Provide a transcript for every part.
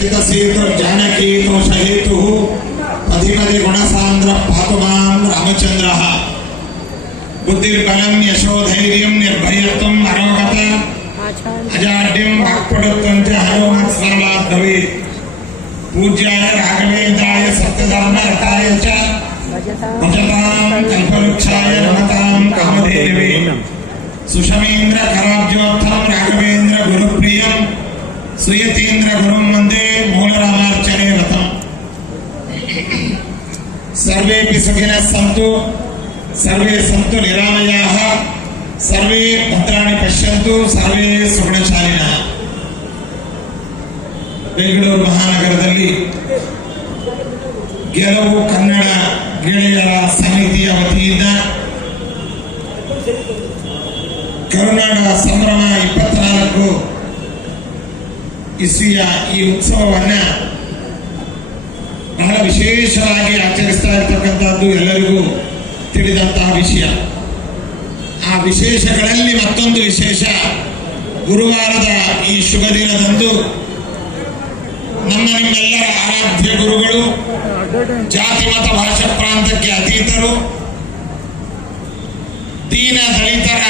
जानकीतो, सहेतुः अधिपति गुणसान्द्र पातु माँ रामचन्द्रः बुद्धिर्बलं यशोधैर्यं निर्भयत्वम् अरोगत। अजाड्यं वाक्पडुत्वन्ते हरो मत्सरणात् भवेत् पूज्याय, राघवेन्द्राय, सत्यधर्मरताय च। भजतां, कल्पवृक्षाय रमतां कामधेनवे। सुषमेन्द्रकराब्जोत्थं ಸುಯತೀಂದ್ರ ಗುರುಂ ವಂದೇ ಮೂಲರಾಮಾರ್ಚನೆ ರಥಂ ಸರ್ವೇಪಿ ಸುಖಿನ ಸಂತು, ಸರ್ವೇ ಸಂತು ನಿರಾಮಯ ಸರ್ವೇ ಭದ್ರಾಣಿ ಪಶ್ಯಂತು, ಸರ್ವೇ ಸುಗುಣಶಾಲಿನ. ಬೆಂಗಳೂರು ಮಹಾನಗರದಲ್ಲಿ ಗೆಲುವು ಕನ್ನಡ ಗೆಳೆಯರ ಸಮಿತಿಯ ವತಿಯಿಂದ ಕರುನಾಡ ಸಂಭ್ರಮ ಇಪ್ಪತ್ನಾಲ್ಕು ಇಸ್ವಿಯ ಈ ಉತ್ಸವವನ್ನ ಬಹಳ ವಿಶೇಷವಾಗಿ ಆಚರಿಸ್ತಾ ಇರ್ತಕ್ಕಂಥದ್ದು ಎಲ್ಲರಿಗೂ ತಿಳಿದಂತಹ ವಿಷಯ. ಆ ವಿಶೇಷಗಳಲ್ಲಿ ಮತ್ತೊಂದು ವಿಶೇಷ, ಗುರುವಾರದ ಈ ಶುಭ ದಿನದಂದು ನಮ್ಮ ನಿಮ್ಮೆಲ್ಲರ ಆರಾಧ್ಯ ಗುರುಗಳು, ಜಾತಿ ಮತ ಭಾಷಾ ಪ್ರಾಂತಕ್ಕೆ ಅತೀತರು, ದೀನ ದಲಿತರ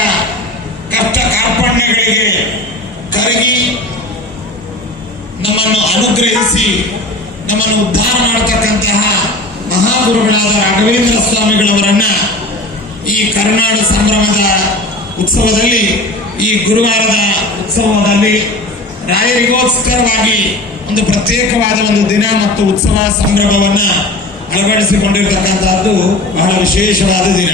ಕಷ್ಟ ಕಾರ್ಪಣ್ಯಗಳಿಗೆ ಕರಗಿ ನಮ್ಮನ್ನು ಅನುಗ್ರಹಿಸಿ, ನಮ್ಮನ್ನು ಉದ್ಧಾರ ಮಾಡತಕ್ಕಂತಹ ಮಹಾಗುರುಗಳಾದ ರಾಘವೇಂದ್ರ ಸ್ವಾಮಿಗಳವರನ್ನ ಈ ಕರುನಾಡು ಸಂಭ್ರಮದ ಉತ್ಸವದಲ್ಲಿ, ಈ ಗುರುವಾರದ ಉತ್ಸವದಲ್ಲಿ ರಾಯರಿಗೋಸ್ಕರವಾಗಿ ಒಂದು ಪ್ರತ್ಯೇಕವಾದ ಒಂದು ದಿನ ಮತ್ತು ಉತ್ಸವ ಸಂಭ್ರಮವನ್ನ ಅಳವಡಿಸಿಕೊಂಡಿರ್ತಕ್ಕಂತಹದ್ದು ಬಹಳ ವಿಶೇಷವಾದ ದಿನ.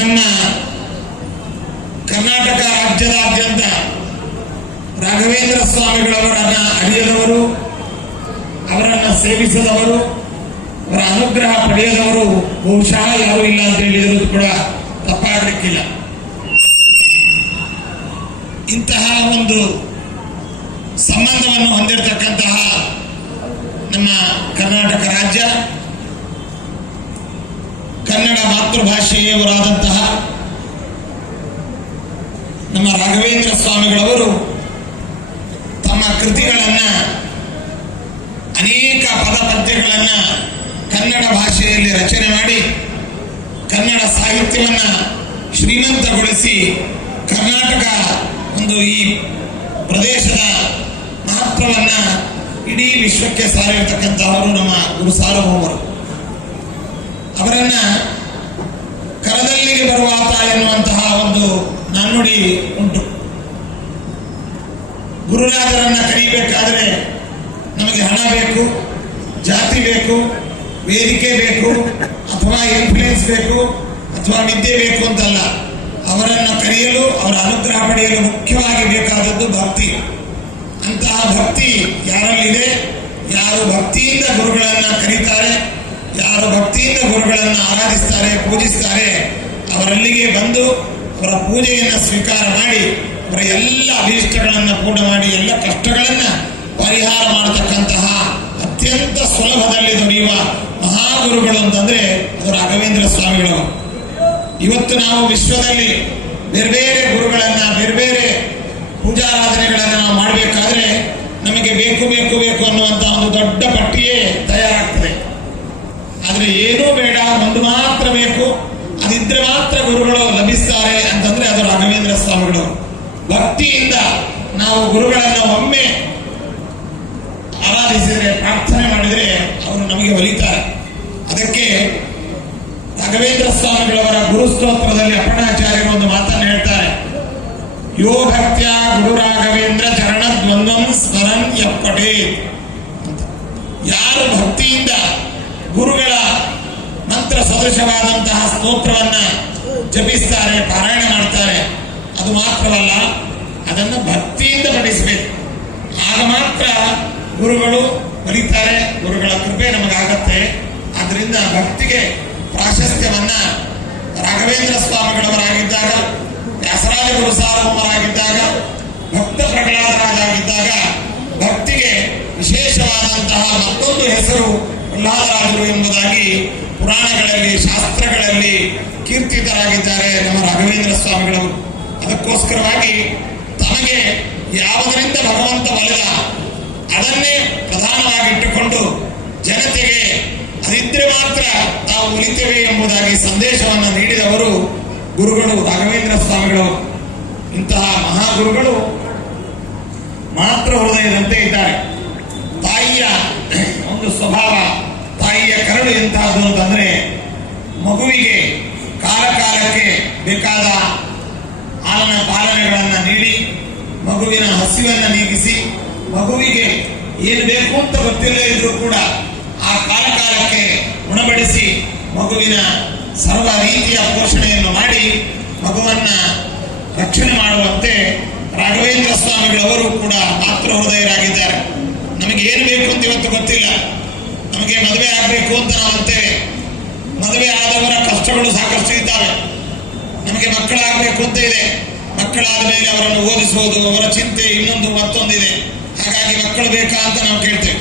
ನಮ್ಮ ಕರ್ನಾಟಕ ರಾಜ್ಯದಾದ್ಯಂತ ರಾಘವೇಂದ್ರ ಸ್ವಾಮಿಗಳವರನ್ನ ಅರಿಯದವರು ಅವರನ್ನ ಸೇವಿಸದವರು, ಅವರ ಅನುಗ್ರಹ ಪಡೆಯದವರು ಬಹುಶಃ ಯಾರೂ ಇಲ್ಲ ಅಂತ ಹೇಳಿದ್ರು ಕೂಡ ತಪ್ಪಾಗಲಿಕ್ಕಿಲ್ಲ. ಇಂತಹ ಒಂದು ಸಂಬಂಧವನ್ನು ಹೊಂದಿರತಕ್ಕಂತಹ ನಮ್ಮ ಕರ್ನಾಟಕ ರಾಜ್ಯ, ಕನ್ನಡ ಮಾತೃಭಾಷೆಯವರಾದಂತಹ ನಮ್ಮ ರಾಘವೇಂದ್ರ ಸ್ವಾಮಿಗಳವರು ತಮ್ಮ ಕೃತಿಗಳನ್ನ, ಅನೇಕ ಪದ ಪದ್ಯಗಳನ್ನ ಕನ್ನಡ ಭಾಷೆಯಲ್ಲಿ ರಚನೆ ಮಾಡಿ, ಕನ್ನಡ ಸಾಹಿತ್ಯವನ್ನ ಶ್ರೀಮಂತಗೊಳಿಸಿ ಕರ್ನಾಟಕ ಒಂದು ಈ ಪ್ರದೇಶದ ಮಹತ್ವವನ್ನ ಇಡೀ ವಿಶ್ವಕ್ಕೆ ಸಾರಿರ್ತಕ್ಕಂಥವರು ನಮ್ಮ ಗುರು ಸಾರ್ವಭೌಮರು. ಅವರನ್ನ ಕರದಲ್ಲಿಗೆ ಬರುವಾತ ಎನ್ನುವಂತಹ ಒಂದು ನಾಣ್ಣುಡಿ ಉಂಟು. ಗುರುರಾಜರನ್ನ ಕರೀಬೇಕಾದ್ರೆ ನಮಗೆ ಹಣ ಬೇಕು, ಜಾತಿ ಬೇಕು, ವೇದಿಕೆ ಬೇಕು, ಅಥವಾ ಇನ್ಫ್ಲೂಯೆನ್ಸ್ ಬೇಕು, ಅಥವಾ ವಿದ್ಯೆ ಬೇಕು ಅಂತಲ್ಲ. ಅವರನ್ನು ಕರೆಯಲು, ಅವರ ಅನುಗ್ರಹ ಪಡೆಯಲು ಮುಖ್ಯವಾಗಿ ಬೇಕಾದದ್ದು ಭಕ್ತಿ. ಅಂತಹ ಭಕ್ತಿ ಯಾರಲ್ಲಿದೆ? ಯಾರು ಭಕ್ತಿಯಿಂದ ಗುರುಗಳನ್ನ ಕರೀತಾರೆ, ಯಾರು ಭಕ್ತಿಯಿಂದ ಗುರುಗಳನ್ನ ಆರಾಧಿಸ್ತಾರೆ, ಪೂಜಿಸ್ತಾರೆ, ಅವರಲ್ಲಿಗೆ ಬಂದು ಅವರ ಪೂಜೆಯನ್ನು ಸ್ವೀಕಾರ ಮಾಡಿ ಎಲ್ಲ ಅಭೀಷ್ಟಗಳನ್ನು ಪೂರ್ಣ ಮಾಡಿ ಎಲ್ಲ ಕಷ್ಟಗಳನ್ನ ಪರಿಹಾರ ಮಾಡತಕ್ಕಂತಹ ಅತ್ಯಂತ ಸುಲಭದಲ್ಲಿ ದೊರೆಯುವ ಮಹಾಗುರುಗಳು ಅಂತಂದ್ರೆ ಅದು ರಾಘವೇಂದ್ರ ಸ್ವಾಮಿಗಳು. ಇವತ್ತು ನಾವು ವಿಶ್ವದಲ್ಲಿ ಬೇರೆ ಬೇರೆ ಗುರುಗಳನ್ನ, ಬೇರೆ ಬೇರೆ ಪೂಜಾರಾಧನೆಗಳನ್ನ ನಾವು ಮಾಡಬೇಕಾದ್ರೆ ನಮಗೆ ಬೇಕು ಬೇಕು ಬೇಕು ಅನ್ನುವಂತ ಒಂದು ದೊಡ್ಡ ಪಟ್ಟಿಯೇ ತಯಾರಾಗ್ತದೆ. ಆದ್ರೆ ಏನೂ ಬೇಡ ಒಂದು ಮಾತ್ರ ಬೇಕು, ಅದಿದ್ರೆ ಮಾತ್ರ ಗುರುಗಳು ಲಭಿಸ್ತಾರೆ ಅಂತಂದ್ರೆ ಅದು ರಾಘವೇಂದ್ರ ಸ್ವಾಮಿಗಳು. ಭಕ್ತಿಯಿಂದ ನಾವು ಗುರುಗಳನ್ನ ಒಮ್ಮೆ ಆರಾಧಿಸಿದರೆ, ಪ್ರಾರ್ಥನೆ ಮಾಡಿದರೆ ಅವರು ನಮಗೆ ಒಲಿತಾರೆ. ಅದಕ್ಕೆ ರಾಘವೇಂದ್ರ ಸ್ವಾಮಿಗಳವರ ಗುರು ಸ್ತೋತ್ರದಲ್ಲಿ ಅಪ್ಪಣಾಚಾರ್ಯರು ಒಂದು ಮಾತನ್ನು ಹೇಳ್ತಾರೆ. ಯೋ ಭಕ್ತ್ಯ ಗುರು ರಾಘವೇಂದ್ರ ಚರಣ ದ್ವಂದ್ವಂ ಸ್ಮರನ್ ಎಪ್ಪಟೆ ಯಾರು ಭಕ್ತಿಯಿಂದ ಗುರುಗಳ ಮಂತ್ರ ಸದೃಶವಾದಂತಹ ಸ್ತೋತ್ರವನ್ನ ಜಪಿಸ್ತಾರೆ, ಪಾರಾಯಣ ಮಾಡ್ತಾರೆ ಅದು ಮಾತ್ರವಲ್ಲ, ಅದನ್ನು ಭಕ್ತಿಯಿಂದ ಪಠಿಸಬೇಕು. ಆಗ ಮಾತ್ರ ಗುರುಗಳು ಬರೀತಾರೆ, ಗುರುಗಳ ಕೃಪೆ ನಮಗಾಗತ್ತೆ. ಆದ್ರಿಂದ ಭಕ್ತಿಗೆ ಪ್ರಾಶಸ್ತ್ಯವನ್ನ ರಾಘವೇಂದ್ರ ಸ್ವಾಮಿಗಳವರಾಗಿದ್ದಾಗ ವ್ಯಾಸರಾಜ ಗುರು ಸಾರ್ವಮರಾಗಿದ್ದಾಗ ಭಕ್ತ ಪ್ರಹ್ಲಾದರಾಜಾಗಿದ್ದಾಗ, ಭಕ್ತಿಗೆ ವಿಶೇಷವಾದಂತಹ ಮತ್ತೊಂದು ಹೆಸರು ಪ್ರಹ್ಲಾದರಾಜರು ಎಂಬುದಾಗಿ ಪುರಾಣಗಳಲ್ಲಿ, ಶಾಸ್ತ್ರಗಳಲ್ಲಿ ಕೀರ್ತಿತರಾಗಿದ್ದಾರೆ ನಮ್ಮ ರಾಘವೇಂದ್ರ ಸ್ವಾಮಿಗಳವರು ಅದಕ್ಕೋಸ್ಕರವಾಗಿ ತಮಗೆ ಯಾವುದರಿಂದ ಭಗವಂತ ಬಲಿದ ಅದನ್ನೇ ಪ್ರಧಾನವಾಗಿಟ್ಟುಕೊಂಡು ಜನತೆಗೆ ಅದಿದ್ರೆ ಮಾತ್ರ ತಾವು ಉಳಿತೇವೆ ಎಂಬುದಾಗಿ ಸಂದೇಶವನ್ನು ನೀಡಿದವರು ಗುರುಗಳು ರಾಘವೇಂದ್ರ ಸ್ವಾಮಿಗಳು. ಇಂತಹ ಮಹಾಗುರುಗಳು ಮಾತ್ರ ಹೃದಯದಂತೆ ಇದ್ದಾರೆ. ತಾಯಿಯ ಒಂದು ಸ್ವಭಾವ, ತಾಯಿಯ ಕರಡು ಎಂತಹದ್ದು ಅಂತಂದ್ರೆ ಮಗುವಿಗೆ ಕಾಲಕಾಲಕ್ಕೆ ಬೇಕಾದ ಹಾಲನ ಪಾಲನೆಗಳನ್ನು ನೀಡಿ, ಮಗುವಿನ ಹಸಿವನ್ನು ನೀಗಿಸಿ, ಮಗುವಿಗೆ ಏನು ಬೇಕು ಅಂತ ಗೊತ್ತಿಲ್ಲ ಇದ್ರೂ ಕೂಡ ಆ ಕಾಲ ಕಾಲಕ್ಕೆ ಉಣಬಡಿಸಿ, ಮಗುವಿನ ಸರ್ವ ರೀತಿಯ ಪೋಷಣೆಯನ್ನು ಮಾಡಿ, ಮಗುವನ್ನ ರಕ್ಷಣೆ ಮಾಡುವಂತೆ ರಾಘವೇಂದ್ರ ಸ್ವಾಮಿಗಳವರು ಕೂಡ ಮಾತೃ ಹೃದಯರಾಗಿದ್ದಾರೆ. ನಮಗೆ ಏನು ಬೇಕು ಅಂತ ಇವತ್ತು ಗೊತ್ತಿಲ್ಲ. ನಮಗೆ ಮದುವೆ ಆಗಬೇಕು ಅಂತ ನಾವು ಮದುವೆ ಆದವರ ಕಷ್ಟಗಳು ಸಾಕಷ್ಟು ಇದ್ದಾವೆ. ನಮಗೆ ಮಕ್ಕಳಾಗಬೇಕು ಅಂತ ಇದೆ. ಮಕ್ಕಳಾದ ಮೇಲೆ ಅವರನ್ನು ಓದಿಸುವುದು, ಅವರ ಚಿಂತೆ ಇನ್ನೊಂದು ಮತ್ತೊಂದಿದೆ. ಹಾಗಾಗಿ ಮಕ್ಕಳು ಬೇಕಾ ಅಂತ ನಾವು ಕೇಳ್ತೇವೆ.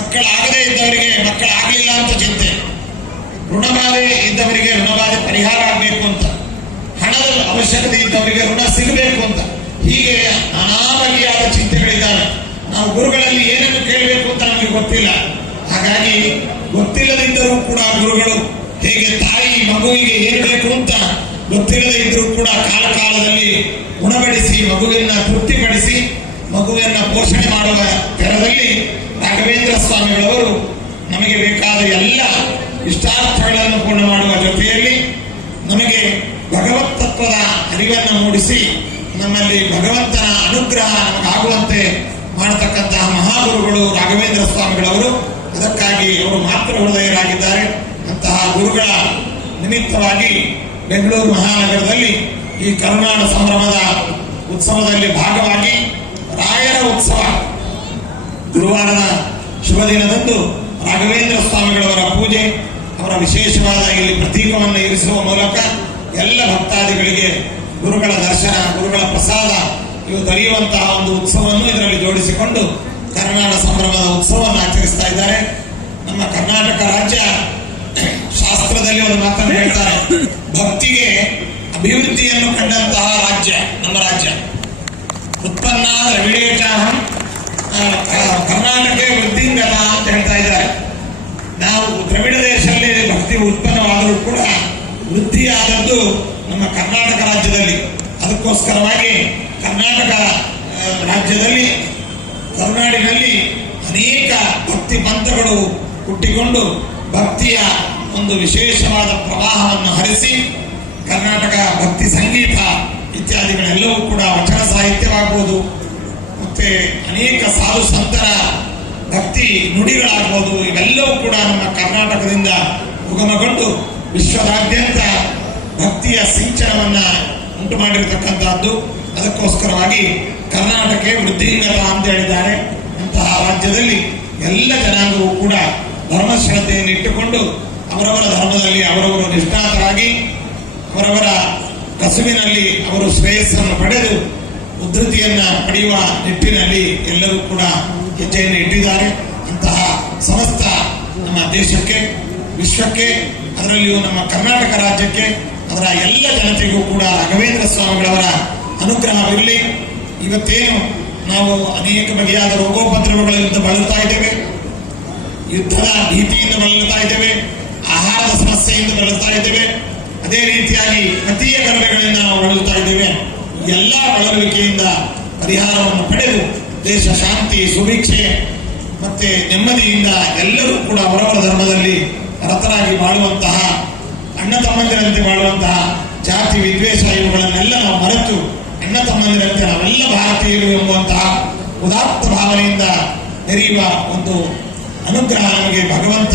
ಮಕ್ಕಳಾಗದೇ ಇದ್ದವರಿಗೆ ಮಕ್ಕಳಾಗಲಿಲ್ಲ ಅಂತ ಚಿಂತೆ. ಋಣಬಾಧೆ ಇದ್ದವರಿಗೆ ಋಣಬಾಧೆ ಪರಿಹಾರ ಆಗಬೇಕು ಅಂತ. ಹಣದ ಅವಶ್ಯಕತೆ ಇದ್ದವರಿಗೆ ಋಣ ಸಿಗಬೇಕು ಅಂತ. ಹೀಗೆ ಅನಾಮಲಿಯಾದ ಚಿಂತೆಗಳಿದ್ದಾವೆ. ನಾವು ಗುರುಗಳಲ್ಲಿ ಏನನ್ನು ಕೇಳಬೇಕು ಅಂತ ನಮಗೆ ಗೊತ್ತಿಲ್ಲ. ಹಾಗಾಗಿ ಗೊತ್ತಿಲ್ಲದಿದ್ದರೂ ಕೂಡ ಗುರುಗಳು ಹೇಗೆ ತಾಯಿ ಮಗುವಿಗೆ ಏನು ಬೇಕು ಅಂತ ಗೊತ್ತಿಲ್ಲದೆ ಇದ್ರೂ ಕೂಡ ಕಾಲ ಕಾಲದಲ್ಲಿ ಉಣಬಡಿಸಿ, ಮಗುವಿನ ತೃಪ್ತಿಪಡಿಸಿ, ಮಗುವಿನ ಪೋಷಣೆ ಮಾಡುವ ತೆರದಲ್ಲಿ ರಾಘವೇಂದ್ರ ಸ್ವಾಮಿಗಳವರು ನಮಗೆ ಬೇಕಾದ ಎಲ್ಲ ಇಷ್ಟಾರ್ಥಗಳನ್ನು ಪೂರ್ಣ ಮಾಡುವ ಜೊತೆಯಲ್ಲಿ ನಮಗೆ ಭಗವತ್ ತತ್ವದ ಅರಿವನ್ನು ಮೂಡಿಸಿ ನಮ್ಮಲ್ಲಿ ಭಗವಂತನ ಅನುಗ್ರಹ ನಮಗಾಗುವಂತೆ ಮಾಡತಕ್ಕಂತಹ ಮಹಾಗುರುಗಳು ರಾಘವೇಂದ್ರ ಸ್ವಾಮಿಗಳವರು. ಅದಕ್ಕಾಗಿ ಅವರು ಮಾತೃ ಹೃದಯರಾಗಿದ್ದಾರೆ. ಅಂತಹ ಗುರುಗಳ ನಿಮಿತ್ತವಾಗಿ ಬೆಂಗಳೂರು ಮಹಾನಗರದಲ್ಲಿ ಈ ಕರುನಾಡ ಸಂಭ್ರಮದ ಉತ್ಸವದಲ್ಲಿ ಭಾಗವಾಗಿ ರಾಯರ ಉತ್ಸವ ಗುರುವಾರದ ಶುಭ ದಿನದಂದು ರಾಘವೇಂದ್ರ ಸ್ವಾಮಿಗಳವರ ಪೂಜೆ, ಅವರ ವಿಶೇಷವಾದ ಇಲ್ಲಿ ಪ್ರತೀಕವನ್ನು ಇರಿಸುವ ಮೂಲಕ ಎಲ್ಲ ಭಕ್ತಾದಿಗಳಿಗೆ ಗುರುಗಳ ದರ್ಶನ, ಗುರುಗಳ ಪ್ರಸಾದ, ಇವು ದೊರೆಯುವಂತಹ ಒಂದು ಉತ್ಸವವನ್ನು ಇದರಲ್ಲಿ ಜೋಡಿಸಿಕೊಂಡು ಕರ್ನಾಟಕ ಸಂಭ್ರಮದ ಉತ್ಸವವನ್ನು ಆಚರಿಸ್ತಾ ಇದ್ದಾರೆ. ನಮ್ಮ ಕರ್ನಾಟಕ ರಾಜ್ಯ ಶಾಸ್ತ್ರದಲ್ಲಿ ಒಂದು ಮಾತನ್ನು ಹೇಳ್ತಾರೆ. ಭಕ್ತಿಗೆ ಅಭಿವೃದ್ಧಿಯನ್ನು ಕಂಡಂತಹ ರಾಜ್ಯ, ನಮ್ಮ ರಾಜ್ಯ. ಉತ್ಪನ್ನ ದ್ರವಿಡೇಶಾಹಂ ಕರ್ನಾಟಕ ವೃದ್ಧಿಂಗಲ ಅಂತ ಹೇಳ್ತಾ ಇದ್ದಾರೆ. ನಾವು ದ್ರವಿಡ ದೇಶದಲ್ಲಿ ಭಕ್ತಿ ಉತ್ಪನ್ನವಾದರೂ ಕೂಡ ವೃದ್ಧಿಯಾದದ್ದು ನಮ್ಮ ಕರ್ನಾಟಕ ರಾಜ್ಯದಲ್ಲಿ. ಅದಕ್ಕೋಸ್ಕರವಾಗಿ ಕರ್ನಾಟಕ ರಾಜ್ಯದಲ್ಲಿ, ಕರುನಾಡಿನಲ್ಲಿ ಅನೇಕ ಭಕ್ತಿ ಪಂಥಗಳು ಹುಟ್ಟಿಕೊಂಡು ಭಕ್ತಿಯ ಒಂದು ವಿಶೇಷವಾದ ಪ್ರವಾಹವನ್ನು ಹರಿಸಿ ಕರ್ನಾಟಕ ಭಕ್ತಿ ಸಂಗೀತ ಇತ್ಯಾದಿಗಳೆಲ್ಲವೂ ಕೂಡ ವಚನ ಸಾಹಿತ್ಯವಾಗುವುದು ಮತ್ತೆ ಅನೇಕ ಸಾಧು ಸಂತರ ಭಕ್ತಿ ನುಡಿಗಳಾಗಬಹುದು ಇವೆಲ್ಲವೂ ಕೂಡ ನಮ್ಮ ಕರ್ನಾಟಕದಿಂದ ಉಗಮಗೊಂಡು ವಿಶ್ವದಾದ್ಯಂತ ಭಕ್ತಿಯ ಸಿಂಚನವನ್ನ ಉಂಟು ಮಾಡಿರತಕ್ಕಂತಹದ್ದು. ಅದಕ್ಕೋಸ್ಕರವಾಗಿ ಕರ್ನಾಟಕ ವೃದ್ಧಿಂಗತ ಅಂತ ಹೇಳಿದ್ದಾರೆ. ಅಂತಹ ರಾಜ್ಯದಲ್ಲಿ ಎಲ್ಲ ಜನಾಂಗವೂ ಕೂಡ ಧರ್ಮಶ್ರದ್ಧೆಯನ್ನು ಇಟ್ಟುಕೊಂಡು ಅವರವರ ಧರ್ಮದಲ್ಲಿ ಅವರವರು ನಿಷ್ಠಾತರಾಗಿ ಅವರವರ ಕಸುವಿನಲ್ಲಿ ಅವರು ಶ್ರೇಯಸ್ಸನ್ನು ಪಡೆದು ಉದ್ಧತಿಯನ್ನ ಪಡೆಯುವ ನಿಟ್ಟಿನಲ್ಲಿ ಎಲ್ಲರೂ ಕೂಡ ಹೆಜ್ಜೆಯನ್ನು ಇಟ್ಟಿದ್ದಾರೆ. ಅಂತಹ ಸಮಸ್ತ ನಮ್ಮ ದೇಶಕ್ಕೆ, ವಿಶ್ವಕ್ಕೆ, ಅದರಲ್ಲಿಯೂ ನಮ್ಮ ಕರ್ನಾಟಕ ರಾಜ್ಯಕ್ಕೆ, ಅದರ ಎಲ್ಲ ಜನತೆಗೂ ಕೂಡ ರಾಘವೇಂದ್ರ ಸ್ವಾಮಿಗಳವರ ಅನುಗ್ರಹವಿರಲಿ. ಇವತ್ತೇನು ನಾವು ಅನೇಕ ಬಗೆಯಾದ ರೋಗೋಪದ್ರವಗಳಿಂದ ಬಳಲ್ತಾ ಇದ್ದೇವೆ. ಯುದ್ಧದ ಭೀತಿಯಿಂದ ಬಳಲುತ್ತಾ ಇದ್ದೇವೆ, ಆಹಾರದ ಸಮಸ್ಯೆಯಿಂದ ಬಳಲುತ್ತಾ ಇದ್ದೇವೆ. ಅದೇ ರೀತಿಯಾಗಿ ಅತೀಯ ಗಲಭೆಗಳಿಂದ ನಾವು ಬಳಲ್ತಾ ಇದ್ದೇವೆ. ಎಲ್ಲ ಬಳಲುವಿಕೆಯಿಂದ ಪರಿಹಾರವನ್ನು ಪಡೆದು ದೇಶ ಶಾಂತಿ, ಸುಭಿಕ್ಷೆ ಮತ್ತೆ ನೆಮ್ಮದಿಯಿಂದ ಎಲ್ಲರೂ ಕೂಡ ಅವರವರ ಧರ್ಮದಲ್ಲಿ ರತರಾಗಿ ಬಾಳುವಂತಹ, ಅಣ್ಣ ತಮ್ಮಂದಿರಂತೆ ಬಾಳುವಂತಹ ಜಾತಿ ವಿದ್ವೇಷ ಇವುಗಳನ್ನೆಲ್ಲ ನಾವು ಮರೆತು ಅಣ್ಣ ತಮ್ಮಂದಿರಂತೆ ನಾವೆಲ್ಲ ಭಾರತೀಯರು ಎಂಬುವಂತಹ ಉದಾತ್ತ ಭಾವನೆಯಿಂದ ನೆರೆಯುವ ಒಂದು ಅನುಗ್ರಹ ನಮಗೆ ಭಗವಂತ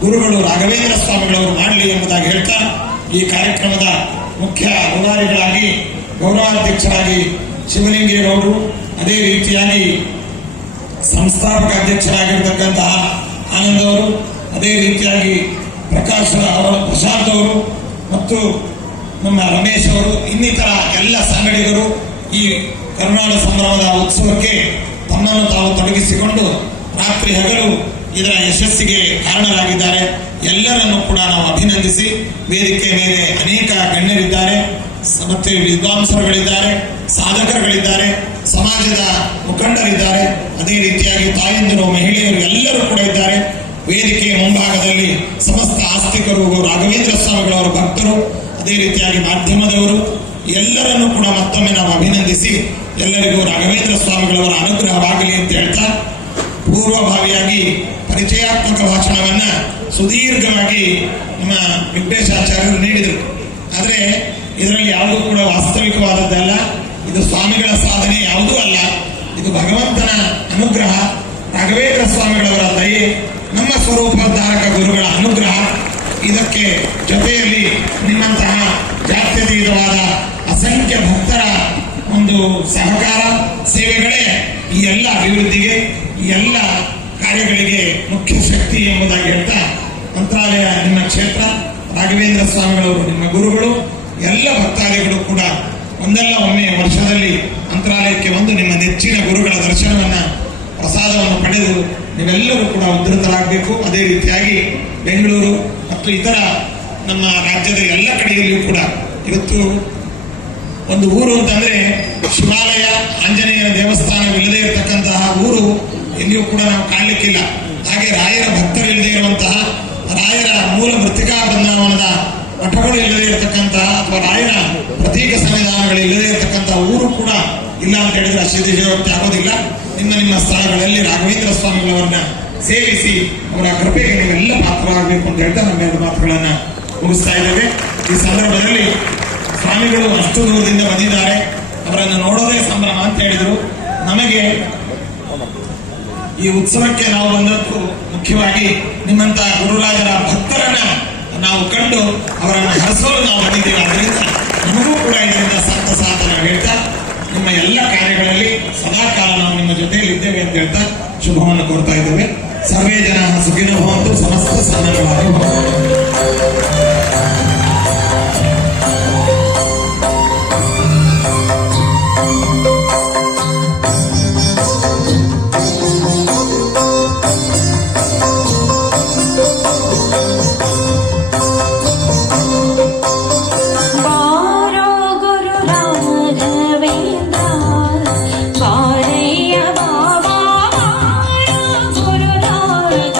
ಗುರುಗಳು ರಾಘವೇಂದ್ರ ಸ್ವಾಮಿಗಳವರು ಮಾಡಲಿ ಎಂಬುದಾಗಿ ಹೇಳ್ತಾ ಈ ಕಾರ್ಯಕ್ರಮದ ಮುಖ್ಯ ಅಧಿಕಾರಿಗಳಾಗಿ ಗೌರವಾಧ್ಯಕ್ಷರಾಗಿ ಶಿವಲಿಂಗೇಗೌಡರು, ಅದೇ ರೀತಿಯಾಗಿ ಸಂಸ್ಥಾಪಕ ಅಧ್ಯಕ್ಷರಾಗಿರ್ತಕ್ಕಂತಹ ಆನಂದ್ ಅವರು, ಅದೇ ರೀತಿಯಾಗಿ ಪ್ರಕಾಶ್ ಅವರು, ಪ್ರಶಾಂತ್ ಅವರು ಮತ್ತು ನಮ್ಮ ರಮೇಶ್ ಅವರು, ಇನ್ನಿತರ ಎಲ್ಲ ಸಂಗಡಿಗರು ಈ ಕರುನಾಡ ಸಂಭ್ರಮದ ಉತ್ಸವಕ್ಕೆ ತಮ್ಮನ್ನು ತಾವು ತೊಡಗಿಸಿಕೊಂಡು ರಾತ್ರಿ ಹಗಲು ಇದರ ಯಶಸ್ಸಿಗೆ ಕಾರಣರಾಗಿದ್ದಾರೆ. ಎಲ್ಲರನ್ನು ಕೂಡ ನಾವು ಅಭಿನಂದಿಸಿ, ವೇದಿಕೆ ಮೇಲೆ ಅನೇಕ ಗಣ್ಯರಿದ್ದಾರೆ. ಮತ್ತೆ ವಿದ್ವಾಂಸರುಗಳಿದ್ದಾರೆ, ಸಾಧಕರುಗಳಿದ್ದಾರೆ, ಸಮಾಜದ ಮುಖಂಡರಿದ್ದಾರೆ. ಅದೇ ರೀತಿಯಾಗಿ ತಾಯಂದಿರು, ಮಹಿಳೆಯರು ಎಲ್ಲರೂ ಕೂಡ ಇದ್ದಾರೆ. ವೇದಿಕೆಯ ಮುಂಭಾಗದಲ್ಲಿ ಸಮಸ್ತ ಆಸ್ತಿಕರು ರಾಘವೇಂದ್ರ ಸ್ವಾಮಿಗಳವರ ಭಕ್ತರು, ಅದೇ ರೀತಿಯಾಗಿ ಮಾಧ್ಯಮದವರು, ಎಲ್ಲರನ್ನೂ ಕೂಡ ಮತ್ತೊಮ್ಮೆ ನಾವು ಅಭಿನಂದಿಸಿ, ಎಲ್ಲರಿಗೂ ರಾಘವೇಂದ್ರ ಸ್ವಾಮಿಗಳವರ ಅನುಗ್ರಹವಾಗಲಿ ಅಂತ ಹೇಳ್ತಾ ಪೂರ್ವಭಾವಿಯಾಗಿ ಪರಿಚಯಾತ್ಮಕ ಭಾಷಣವನ್ನ ಸುದೀರ್ಘವಾಗಿ ನಮ್ಮ ವಿಘ್ನೇಶಾಚಾರ್ಯರು ನೀಡಿದರು. ಆದರೆ ಇದರಲ್ಲಿ ಯಾವುದೂ ಕೂಡ ವಾಸ್ತವಿಕವಾದದ್ದಲ್ಲ. ಇದು ಸ್ವಾಮಿಗಳ ಸಾಧನೆ ಯಾವುದೂ ಅಲ್ಲ. ಇದು ಭಗವಂತನ ಅನುಗ್ರಹ, ರಾಘವೇಂದ್ರ ಸ್ವಾಮಿಗಳವರ ದಯೆ, ನಮ್ಮ ಸ್ವರೂಪೋದ್ಧಾರಕ ಗುರುಗಳ ಅನುಗ್ರಹ. ಇದಕ್ಕೆ ಜೊತೆಯಲ್ಲಿ ನಿಮ್ಮಂತಹ ಜಾತ್ಯತೀತವಾದ ಅಸಂಖ್ಯ ಭಕ್ತರ ಒಂದು ಸಹಕಾರ, ಸೇವೆಗಳೇ ಈ ಎಲ್ಲ ಅಭಿವೃದ್ಧಿಗೆ, ಈ ಎಲ್ಲ ಕಾರ್ಯಗಳಿಗೆ ಮುಖ್ಯ ಶಕ್ತಿ ಎಂಬುದಾಗಿ ಹೇಳ್ತಾ ಮಂತ್ರಾಲಯ ನಿಮ್ಮ ಕ್ಷೇತ್ರ, ರಾಘವೇಂದ್ರ ಸ್ವಾಮಿಗಳವರು ನಿಮ್ಮ ಗುರುಗಳು, ಎಲ್ಲ ಭಕ್ತಾದಿಗಳು ಕೂಡ ಒಂದಲ್ಲ ಒಮ್ಮೆ ವರ್ಷದಲ್ಲಿ ಮಂತ್ರಾಲಯಕ್ಕೆ ಬಂದು ನಿಮ್ಮ ನೆಚ್ಚಿನ ಗುರುಗಳ ದರ್ಶನವನ್ನ, ಪ್ರಸಾದವನ್ನು ಪಡೆದು ನೀವೆಲ್ಲರೂ ಕೂಡ ಉದ್ಧತರಾಗಬೇಕು. ಅದೇ ರೀತಿಯಾಗಿ ಬೆಂಗಳೂರು ಮತ್ತು ಇತರ ನಮ್ಮ ರಾಜ್ಯದ ಎಲ್ಲ ಕಡೆಯಲ್ಲಿಯೂ ಕೂಡ ಇವತ್ತು ಒಂದು ಊರು ಅಂತಂದ್ರೆ ಶಿವಾಲಯ ಆಂಜನೇಯ ದೇವಸ್ಥಾನವಿಲ್ಲದೆ ಇರತಕ್ಕಂತಹ ಊರು ಎಲ್ಲಿಯೂ ಕೂಡ ನಾವು ಕಾಣಲಿಕ್ಕಿಲ್ಲ. ಹಾಗೆ ರಾಯರ ಭಕ್ತರಿಲ್ಲದೆ ಇರುವಂತಹ, ರಾಯರ ಮೂಲ ಮೃತಿಕಾ ಬೃಂದಾವನದ ಮಠಗಳು ಇಲ್ಲದೆ ಇರತಕ್ಕಂತಹ ಅಥವಾ ರಾಯರ ಪ್ರತೀಕ ಸಂವಿಧಾನಗಳು ಇಲ್ಲದೆ ಇರತಕ್ಕಂತಹ ಊರು ಕೂಡ ಇಲ್ಲ ಅಂತ ಹೇಳಿದ್ರೆ ಅಶ್ವತಿ ಆಗೋದಿಲ್ಲ. ನಿಮ್ಮ ನಿಮ್ಮ ಸ್ಥಳಗಳಲ್ಲಿ ರಾಘವೇಂದ್ರ ಸ್ವಾಮಿಗಳವರನ್ನ ಸೇವಿಸಿ ಅವರ ಕೃಪೆಗೆ ನೀವೆಲ್ಲ ಪಾತ್ರರಾಗಬೇಕು ಅಂತ ಹೇಳ್ತಾ ನಮ್ಮ ಎರಡು ಮಾತುಗಳನ್ನ ಮುಗಿಸ್ತಾ ಇದ್ದೇವೆ. ಈ ಸಂದರ್ಭದಲ್ಲಿ ಸ್ವಾಮಿಗಳು ಅಷ್ಟು ದೂರದಿಂದ ಬಂದಿದ್ದಾರೆ. ಅವರನ್ನು ನೋಡೋದೇ ಸಂಭ್ರಮ ಅಂತ ಹೇಳಿದರು. ನಮಗೆ ಈ ಉತ್ಸವಕ್ಕೆ ನಾವು ಬಂದದ್ದು ಮುಖ್ಯವಾಗಿ ನಿಮ್ಮಂತ ಗುರುರಾಜರ ಭಕ್ತರನ್ನ ನಾವು ಕಂಡು ಅವರನ್ನು ಹರಿಸಲು ನಾವು ಬಂದಿದ್ದೇವೆ. ಅದರಿಂದ ನಮಗೂ ಕೂಡ ಇದರಿಂದ ಸಂತಸ ಅಂತ ನಾವು ಹೇಳ್ತಾ, ನಿಮ್ಮ ಎಲ್ಲ ಕಾರ್ಯಗಳಲ್ಲಿ ಸದಾಕಾಲ ನಾವು ನಿಮ್ಮ ಜೊತೆಯಲ್ಲಿ ಇದ್ದೇವೆ ಅಂತ ಹೇಳ್ತಾ ಶುಭವನ್ನು ಕೋರ್ತಾ ಇದ್ದೇವೆ. ಸರ್ವೇ ಜನ ಸುಖಿನ ಭವಂತು. ಸಮಸ್ತ ಭವಂತು.